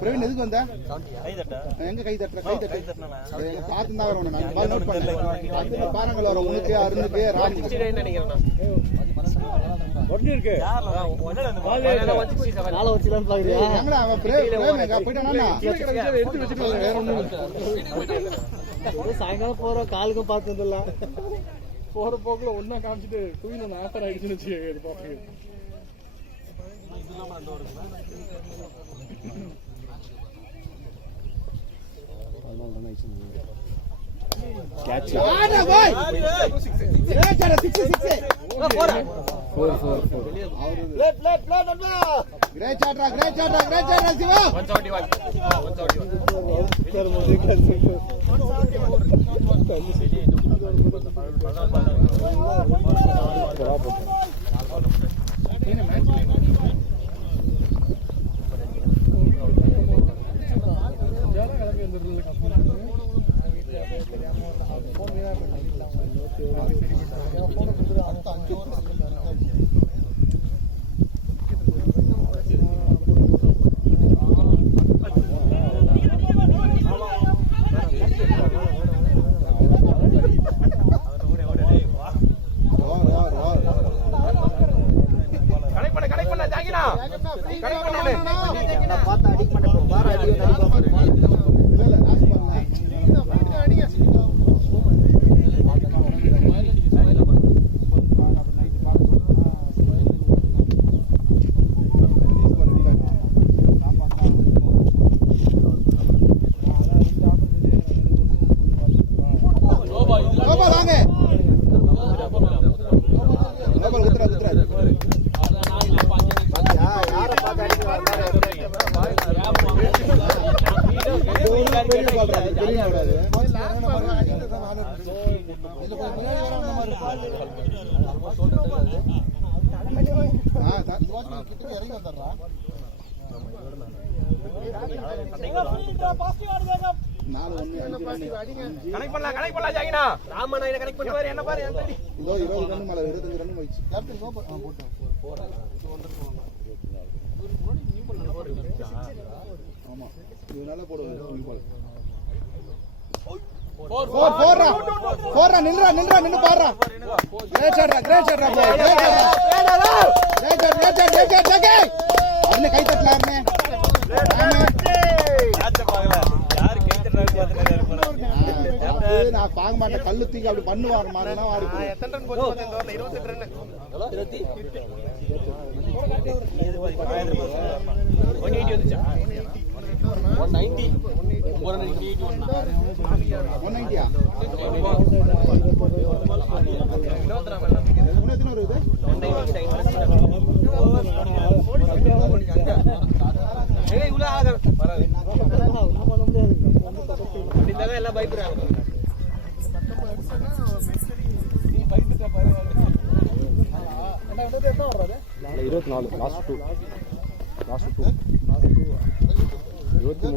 பிரவீன் எதுக்கு வந்த எங்க கை தட்டுற பார்த்து தான் வரணும். நான் நோட் பண்ணேன். பாருங்கள் வரும் உனக்கு அருணுக்கு ராஜி சாயங்காலம் போற காலுக்கும் பார்த்துலாம் போற போக்குல ஒன்னா காமிச்சிட்டு டூயின் ஆஃபர் ஆயிடுச்சுன்னு வச்சுக்கோங்க. நான் பாக்க மாட்டேன். கல்லு தூக்கி அப்படி பண்ணுவார் எல்லாம் பயப்படுறாங்க. 24 லாஸ்ட் 2 23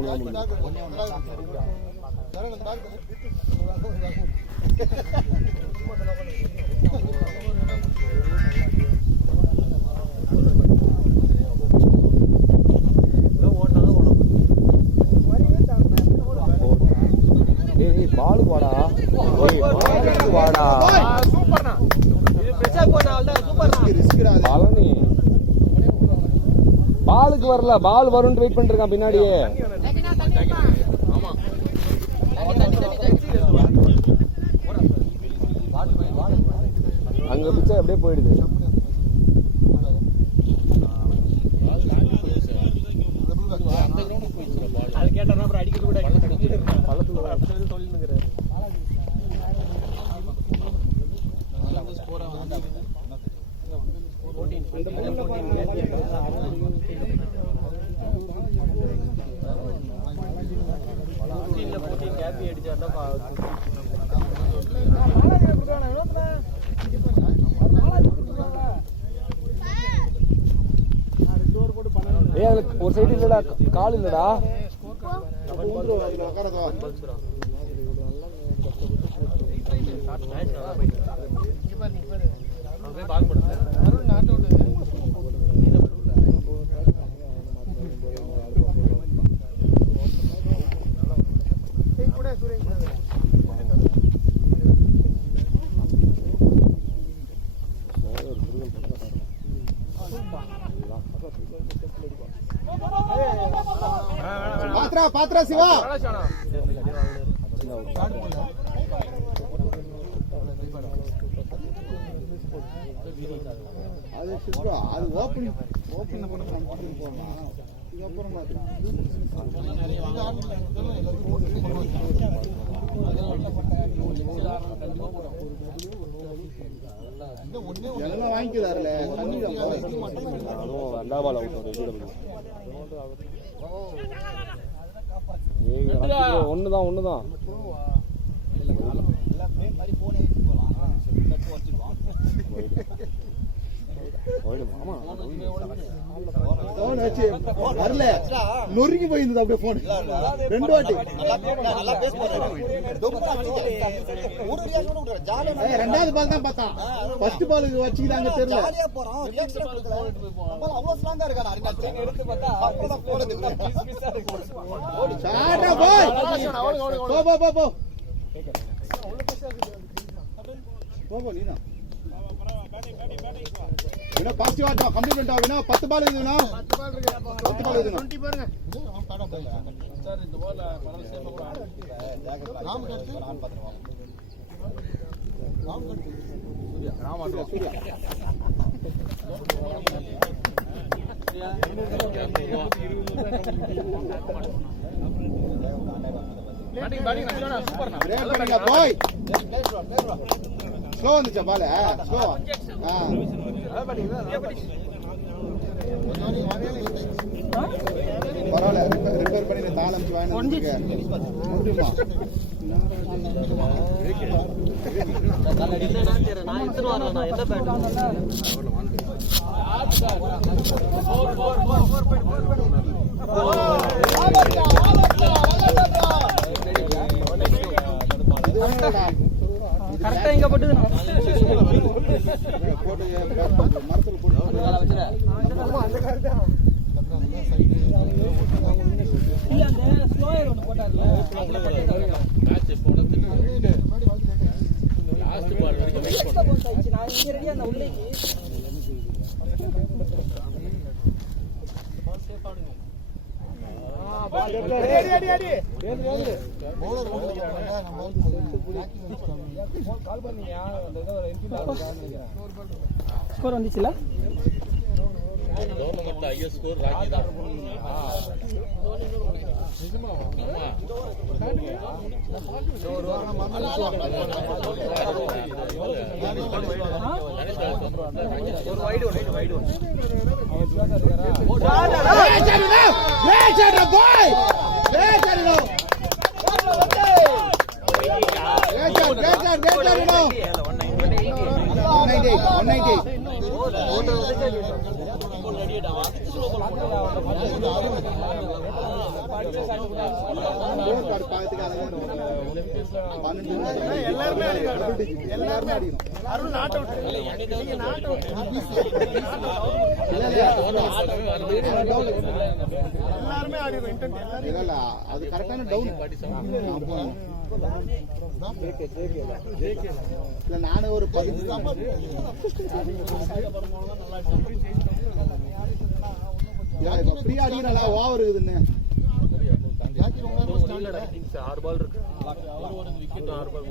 பாலுக்கு வாடா வாடா பழனி பாலுக்கு வரல, பால் வரும்னு வெயிட் பண்ணிட்டு இருக்கான் பின்னாடியே. அங்க பிச்சை அப்படியே போயிடுது. அது கேட்டா அப்புறம் அடிக்கிறது கூட பள்ளத்துல சொல்லிருக்கிறாரு. ஒரு சைடு இல்லடா, கால் இல்லடா. பாத்ரா சிவா அது சிவா அது ஓப்பனிங் போகலாம். இதுக்கப்புறம் எல்லாம் வாங்கிக்கிறாருல ஒண்ணுதான் வரல, நொறுங்கி போயிருந்தது அப்படியே போன். 2 வாட்டி 2வது பால் தான் பார்த்தான். ஃபர்ஸ்ட் பாலுக்கு வச்சுக்கிட்டாங்க தெரியல. நீதான் பாசிட்டிவ் ஆட்டம் கம்ப்ளீட் பண்ணிட்டா. 10 பால் இது 10 பால் இருக்கு. 10 பால் இது 20 பாருங்க. சார் இந்த பால் பரவாயில்லை சேஃபா கூட ராம் கட்டு நான் பாத்துறேன். ராம் கட்டு சூர்யா பேட்டிங் நச்சனா சூப்பர்னா. பிரேக் பண்ணுங்க பாய். ஸ்லோ வந்துச்சா பால்? ஸ்லோ. பரவாயில்ல, ரிப்பேர் பண்ணி தாளம் வாங்கி கரெக்டா இங்க போட்டு மரத்துல போட்டு அந்த கரெக்டா இல்ல அந்த ஸ்லோயர் ஒன்னு போட்டார்ல மேட்ச் போனது லாஸ்ட் பால் வரைக்கும் வெயிட் பண்ணேன். நான் இங்க ரெடியா அந்த உள்ளேக்கு பால் சேஃப் ஆடுங்க. அடி பவுலர் ஓடுறாங்க. நம்ம கால் பண்ணியா அந்த ஏதோ ஸ்கோர் வந்துச்சுல. டோர்னமென்ட்ல ஹையஸ்ட் ஸ்கோர் ராக்கி தான். நிஜமா ஆமா ஒரு வைட் ஒன் அவர் ஸ்லாட்டா இருக்காரா. Great shot boy. Great shot no. Great no. 190 ஓட எல்லாருமே அடிக்கணும். Arul not out. நீங்க நாட் அவுட். எல்லாருமே ஆடிடும். இன்டென்ட் எல்லாரும். இல்ல அது கரெக்டான டவுன். இல்ல நானே ஒரு 10 ஃப்ரீ அடிக்கிறா ஓவர் இருக்குதுன்னு 6 பால் இருக்கு. ஒரு விக்கெட் 6 பால்.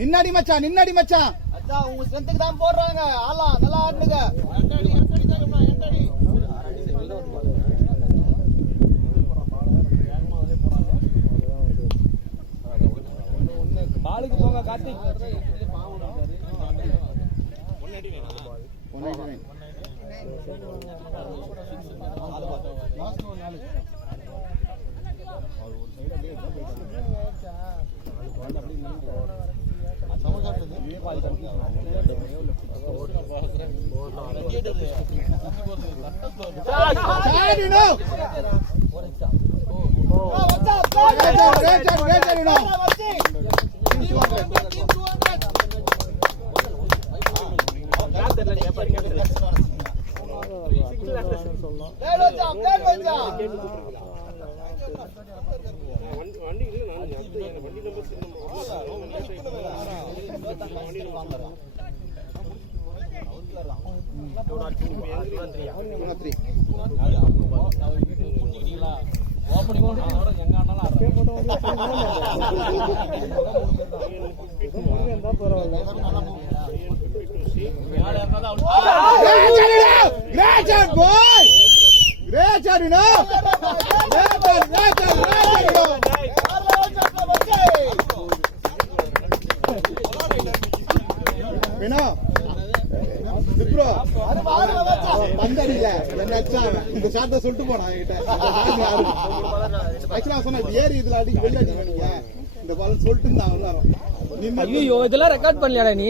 நின்னாடி மச்சான் நின்னாடி மச்சான் உங்க ஸ்ட்ரென்த்துக்கு தான் போடுறாங்க. ஆளா நல்லா ஆடுங்க. பாலுக்கு போங்க கார்த்திக். இந்த ஷாட் சொல்லிட்டு போனா ஏறி இதுல அடி வெளில அடிக்க இந்த பால் சொல்லிட்டு இருந்தாங்க எல்லாரும். ஐயோ இதெல்லாம் ரெக்கார்ட் பண்ணலையாடா நீ?